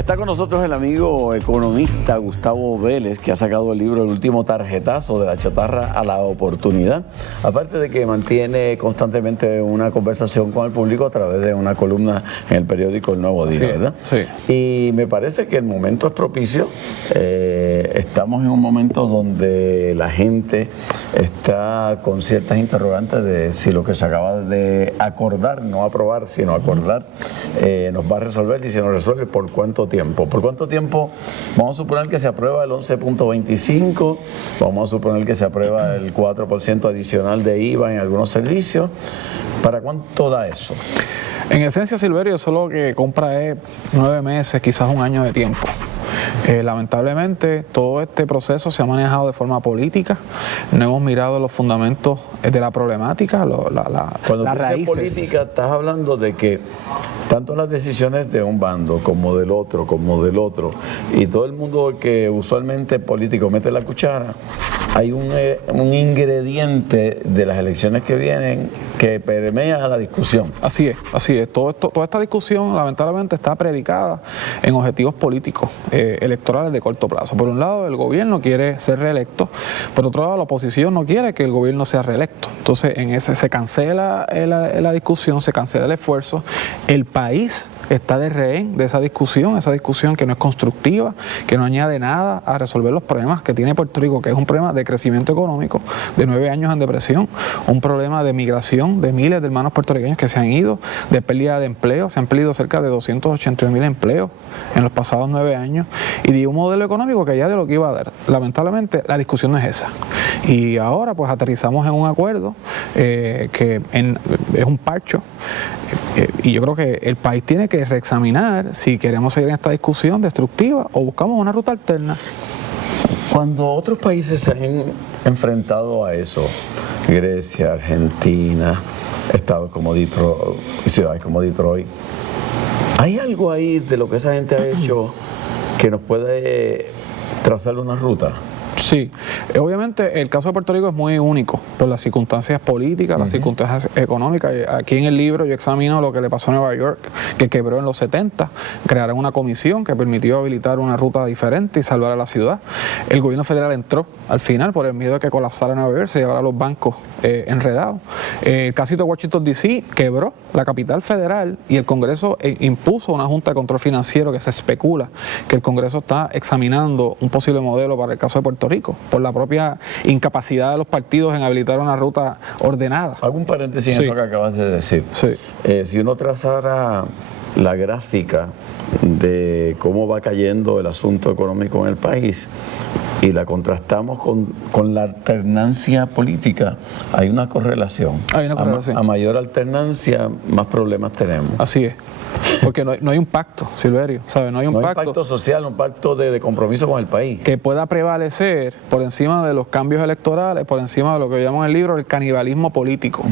Está con nosotros el amigo economista Gustavo Vélez, que ha sacado el libro El último tarjetazo, de la chatarra a la oportunidad. Aparte de que mantiene constantemente una conversación con el público a través de una columna en el periódico El Nuevo Día, sí, ¿verdad? Sí. Y me parece que el momento es propicio. Estamos en un momento donde la gente está con ciertas interrogantes de si lo que se acaba de acordar, no aprobar, sino acordar, nos va a resolver, y si nos resuelve, ¿por cuánto tiempo? ¿Por cuánto tiempo? Vamos a suponer que se aprueba el 11.25, vamos a suponer que se aprueba el 4% adicional de IVA en algunos servicios. ¿Para cuánto da eso? En esencia, Silverio, eso lo que compra es 9 meses, quizás un año de tiempo. Lamentablemente, todo este proceso se ha manejado de forma política. No hemos mirado los fundamentos de la problemática, Cuando las tú raíces. dices política, estás hablando de que tanto las decisiones de un bando como del otro, y todo el mundo que usualmente político mete la cuchara, hay un ingrediente de las elecciones que vienen que permea la discusión. Así es, así es. Toda esta discusión, lamentablemente, está predicada en objetivos políticos, electorales de corto plazo. Por un lado, el gobierno quiere ser reelecto, por otro lado, la oposición no quiere que el gobierno sea reelecto. Entonces, en ese se cancela la discusión, se cancela el esfuerzo. El país está de rehén de esa discusión que no es constructiva, que no añade nada a resolver los problemas que tiene Puerto Rico, que es un problema de crecimiento económico, de 9 años en depresión, un problema de migración de miles de hermanos puertorriqueños que se han ido, de pérdida de empleo, se han perdido cerca de 281,000 empleos en los pasados 9 años, y de un modelo económico que ya de lo que iba a dar. Lamentablemente, la discusión no es esa. Y ahora, pues, aterrizamos en un acuerdo que es un parcho, y yo creo que el país tiene que reexaminar si queremos seguir en esta discusión destructiva o buscamos una ruta alterna. Cuando otros países se han enfrentado a eso, Grecia, Argentina, estados como Detroit, ciudades como Detroit, ¿hay algo ahí de lo que esa gente ha hecho que nos puede trazar una ruta? Sí, obviamente el caso de Puerto Rico es muy único por las circunstancias políticas, las circunstancias económicas. Aquí en el libro yo examino lo que le pasó a Nueva York, que quebró en los 70, crearon una comisión que permitió habilitar una ruta diferente y salvar a la ciudad. El gobierno federal entró al final por el miedo de que colapsara Nueva York, se llevara a los bancos enredados. El casito de Washington D.C. quebró la capital federal y el Congreso impuso una Junta de Control Financiero que se especula que el Congreso está examinando un posible modelo para el caso de Puerto Rico, por la propia incapacidad de los partidos en habilitar una ruta ordenada. Hago un paréntesis en eso que acabas de decir. Sí. Si uno trazara la gráfica de cómo va cayendo el asunto económico en el país y la contrastamos con la alternancia política, hay una correlación. Hay una correlación. A mayor alternancia, más problemas tenemos. Así es. Porque no hay un pacto, Silverio, ¿sabes? No hay un pacto social, un pacto de compromiso con el país. Que pueda prevalecer por encima de los cambios electorales, por encima de lo que llamamos en el libro el canibalismo político,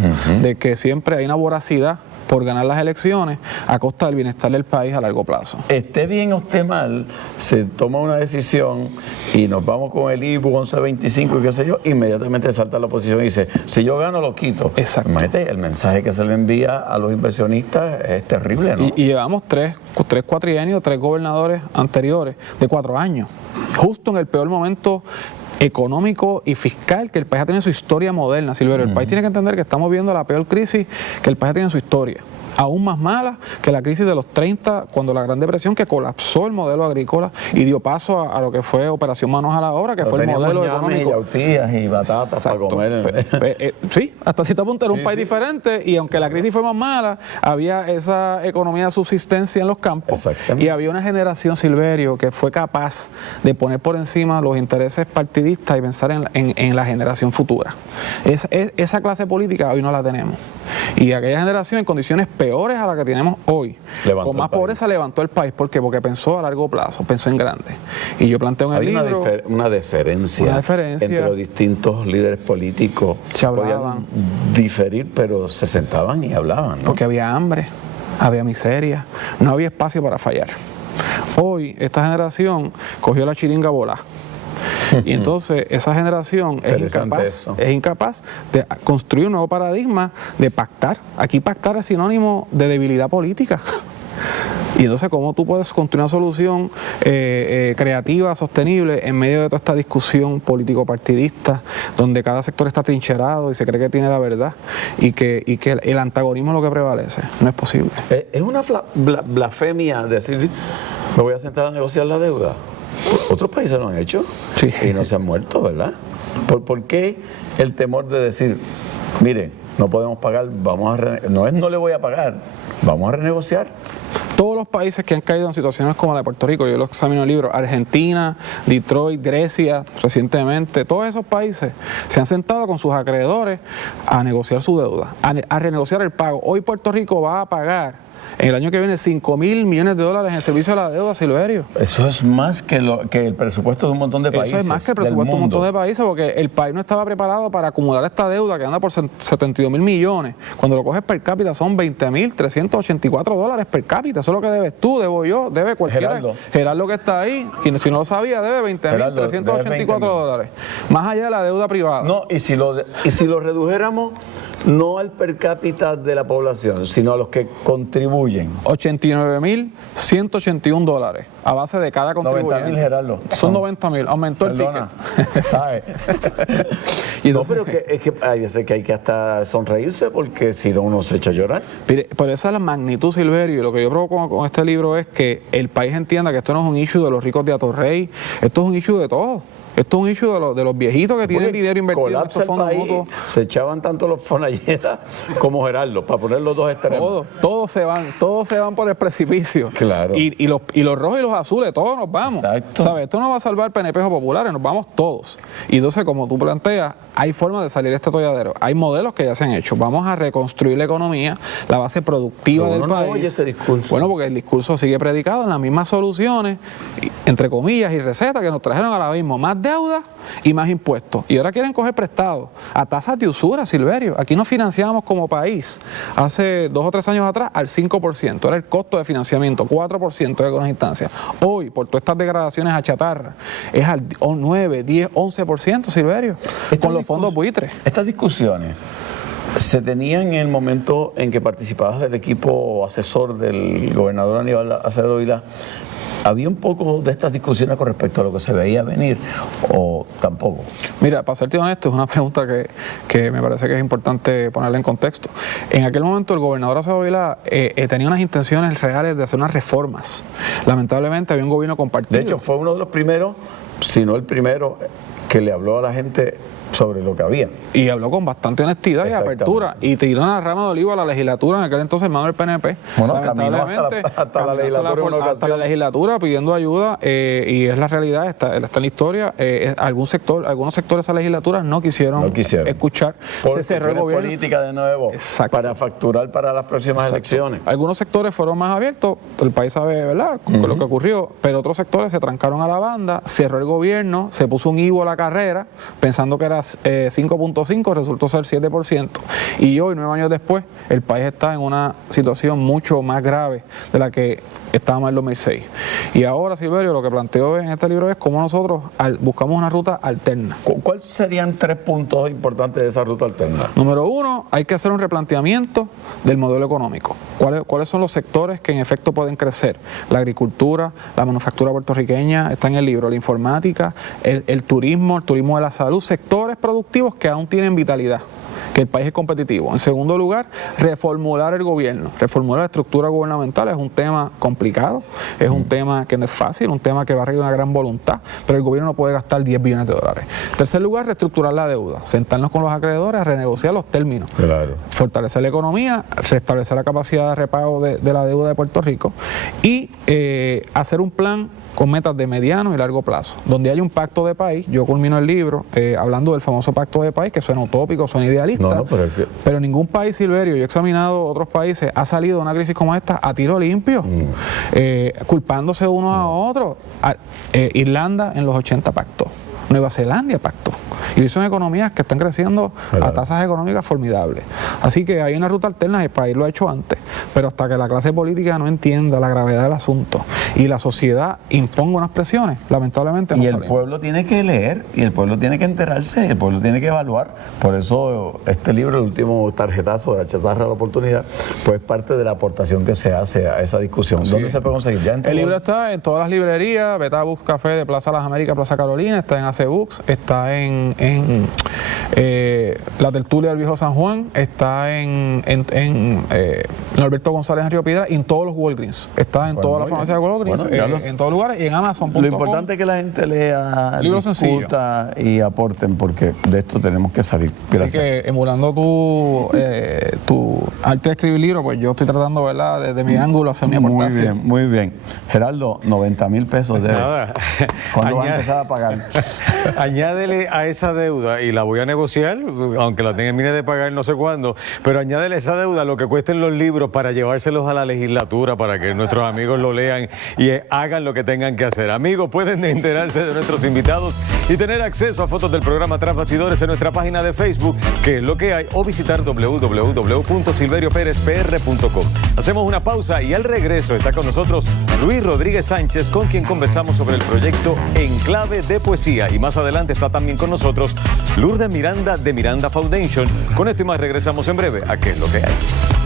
de que siempre hay una voracidad por ganar las elecciones a costa del bienestar del país a largo plazo. Esté bien o esté mal, se toma una decisión y nos vamos con el IBU 11.25 y qué sé yo, inmediatamente salta la oposición y dice, si yo gano lo quito. Exacto. Imagínate, el mensaje que se le envía a los inversionistas es terrible, ¿no? Y llevamos tres cuatrienios, 3 gobernadores anteriores de 4 años, justo en el peor momento económico y fiscal que el país ha tenido en su historia moderna, Silverio. El país tiene que entender que estamos viendo la peor crisis que el país ha tenido en su historia, aún más mala que la crisis de los 30, cuando la Gran Depresión, que colapsó el modelo agrícola y dio paso a lo que fue Operación Manos a la Obra, que fue el modelo económico. Y yautías y batatas para comer. Sí, hasta cierto punto era un país diferente, y aunque la crisis fue más mala, había esa economía de subsistencia en los campos. Y había una generación, Silverio, que fue capaz de poner por encima los intereses partidistas y pensar en la generación futura. Esa clase política hoy no la tenemos. Y aquella generación, en condiciones peores a las que tenemos hoy, con más pobreza, levantó el país. ¿Por qué? Porque pensó a largo plazo, pensó en grande. Y yo planteo en el libro... Hay una diferencia entre los distintos líderes políticos. Podían diferir, pero se sentaban y hablaban, ¿no? Porque había hambre, había miseria, no había espacio para fallar. Hoy, esta generación cogió la chiringa volá. Y entonces esa generación es incapaz de construir un nuevo paradigma de pactar. Aquí pactar es sinónimo de debilidad política. Y entonces, ¿cómo tú puedes construir una solución creativa, sostenible, en medio de toda esta discusión político-partidista, donde cada sector está trincherado y se cree que tiene la verdad y que el antagonismo es lo que prevalece? No es posible. Es una blasfemia decir, me voy a sentar a negociar la deuda. Otros países lo han hecho, sí, y no se han muerto, ¿verdad? ¿Por qué el temor de decir, mire, no podemos pagar, no le voy a pagar, vamos a renegociar? Todos los países que han caído en situaciones como la de Puerto Rico, yo lo examino en el libro, Argentina, Detroit, Grecia, recientemente, todos esos países se han sentado con sus acreedores a negociar su deuda, a renegociar el pago. Hoy Puerto Rico va a pagar en el año que viene $5,000 millones en el servicio de la deuda, Silverio. Eso es más que el presupuesto de un montón de países. Eso es más que el presupuesto de un montón de países, porque el país no estaba preparado para acumular esta deuda que anda por $72,000 millones. Cuando lo coges per cápita son $20,384 per cápita. Eso es lo que debes tú, debo yo, debe cualquiera. Gerardo que está ahí, si no lo sabía, debe $20,384. Más allá de la deuda privada. No, y si lo redujéramos, no al per cápita de la población, sino a los que contribuyen. $89,181 a base de cada contribuyente. 90,000, Gerardo. Son 90,000, aumentó el ticket. ¿Sabes? No, pero es que hay veces que hay que hasta sonreírse, porque si no uno se echa a llorar. Por esa es la magnitud, Silverio, y lo que yo provoco con este libro es que el país entienda que esto no es un issue de los ricos de Atorrey, esto es un issue de todos. Esto es un issue de los viejitos que tienen dinero invertido en estos fondos mutuos. Se echaban tanto los Fonalleda como Gerardo, para poner los dos extremos. Todos se van por el precipicio. Claro. Y los rojos y los azules, todos nos vamos. Exacto. ¿Sabes? Esto no va a salvar PNP o populares, nos vamos todos. Y entonces, como tú planteas, hay formas de salir de este atolladero. Hay modelos que ya se han hecho. Vamos a reconstruir la economía, la base productiva del país. No oye ese discurso. Bueno, porque el discurso sigue predicado en las mismas soluciones, entre comillas, y recetas que nos trajeron ahora mismo. Más deuda y más impuestos. Y ahora quieren coger prestado a tasas de usura, Silverio. Aquí nos financiamos como país hace 2 o 3 años atrás al 5%. Era el costo de financiamiento, 4% en algunas instancias. Hoy, por todas estas degradaciones a chatarra, es al 9, 10, 11%, Silverio, con los fondos buitres. Estas discusiones se tenían en el momento en que participabas del equipo asesor del gobernador Aníbal Acevedo Vilá. ¿Había un poco de estas discusiones con respecto a lo que se veía venir o tampoco? Mira, para serte honesto, es una pregunta que me parece que es importante ponerla en contexto. En aquel momento el gobernador Acevedo Vilá tenía unas intenciones reales de hacer unas reformas. Lamentablemente había un gobierno compartido. De hecho, fue uno de los primeros, si no el primero, que le habló a la gente sobre lo que había. Y habló con bastante honestidad y apertura. Y tiró una rama de olivo a la legislatura en aquel entonces, Manuel PNP. Bueno, caminó hasta la legislatura pidiendo ayuda, y es la realidad, está en la historia. Algunos sectores de esa legislatura no quisieron escuchar. Se cerró el gobierno. Política de nuevo. Exacto. Para facturar para las próximas elecciones. Algunos sectores fueron más abiertos, el país sabe, ¿verdad?, con lo que ocurrió, pero otros sectores se trancaron a la banda, cerró el gobierno, se puso un IVO a la carrera, pensando que era 5.5, resultó ser 7%. Y hoy, 9 años después, el país está en una situación mucho más grave de la que estábamos en el 2006. Y ahora, Silverio, lo que planteo en este libro es cómo nosotros buscamos una ruta alterna. ¿Cuáles serían 3 puntos importantes de esa ruta alterna? Número 1, hay que hacer un replanteamiento del modelo económico. ¿Cuáles son los sectores que en efecto pueden crecer? La agricultura, la manufactura puertorriqueña, está en el libro, la informática, el turismo de la salud, sectores productivos que aún tienen vitalidad, que el país es competitivo. En segundo lugar, reformular el gobierno, reformular la estructura gubernamental. Es un tema complicado, es un tema que no es fácil, un tema que va a requerir una gran voluntad, pero el gobierno no puede gastar $10 billones. En tercer lugar, reestructurar la deuda, sentarnos con los acreedores a renegociar los términos, fortalecer la economía, restablecer la capacidad de repago de la deuda de Puerto Rico y hacer un plan con metas de mediano y largo plazo, donde hay un pacto de país. Yo culmino el libro hablando del famoso pacto de país, que suena utópico, suena idealista, pero ningún país, Silverio, yo he examinado otros países, ha salido de una crisis como esta a tiro limpio, culpándose unos a otros. Irlanda en los 80 pactó. Nueva Zelanda pactó. Y son economías que están creciendo a tasas económicas formidables. Así que hay una ruta alterna y el país lo ha hecho antes, pero hasta que la clase política no entienda la gravedad del asunto y la sociedad imponga unas presiones, lamentablemente no Y el salimos. pueblo tiene que leer, y el pueblo tiene que enterarse, y el pueblo tiene que evaluar. Por eso este libro, el último tarjetazo de la chatarra a la oportunidad, pues parte de la aportación que se hace a esa discusión. ¿Dónde se puede conseguir? ¿Ya El libro está en todas las librerías, vete a Books Café de Plaza Las Américas, Plaza Carolina, está en AC Books, está en La Tertulia del Viejo San Juan, está en Norberto González en Río Piedra, y en todos los Walgreens, está en todas las farmacias de Walgreens, en todos lugares, y en Amazon.com. Lo importante es que la gente lea, discuta y aporten, porque de esto tenemos que salir. Gracias. Así que emulando tu arte de escribir libros, pues yo estoy tratando, ¿verdad?, desde mi ángulo hacer mi aportación. Muy bien, muy bien. Gerardo, 90,000 pesos debes. Nada. ¿Cuándo vas a empezar a pagar? Añádele a esa deuda, y la voy a negociar, aunque la termine de pagar no sé cuándo, pero añádele a esa deuda lo que cuesten los libros para llevárselos a la legislatura, para que nuestros amigos lo lean y hagan lo que tengan que hacer. Amigos, pueden enterarse de nuestros invitados y tener acceso a fotos del programa Tras Bastidores en nuestra página de Facebook, que es lo que hay, o visitar www.silverioperezpr.com. Hacemos una pausa y al regreso está con nosotros Luis Rodríguez Sánchez, con quien conversamos sobre el proyecto Enclave de Poesía, y más adelante está también con nosotros Lourdes Miranda de Miranda Foundation. Con esto y más regresamos en breve a ¿Qué es lo que hay?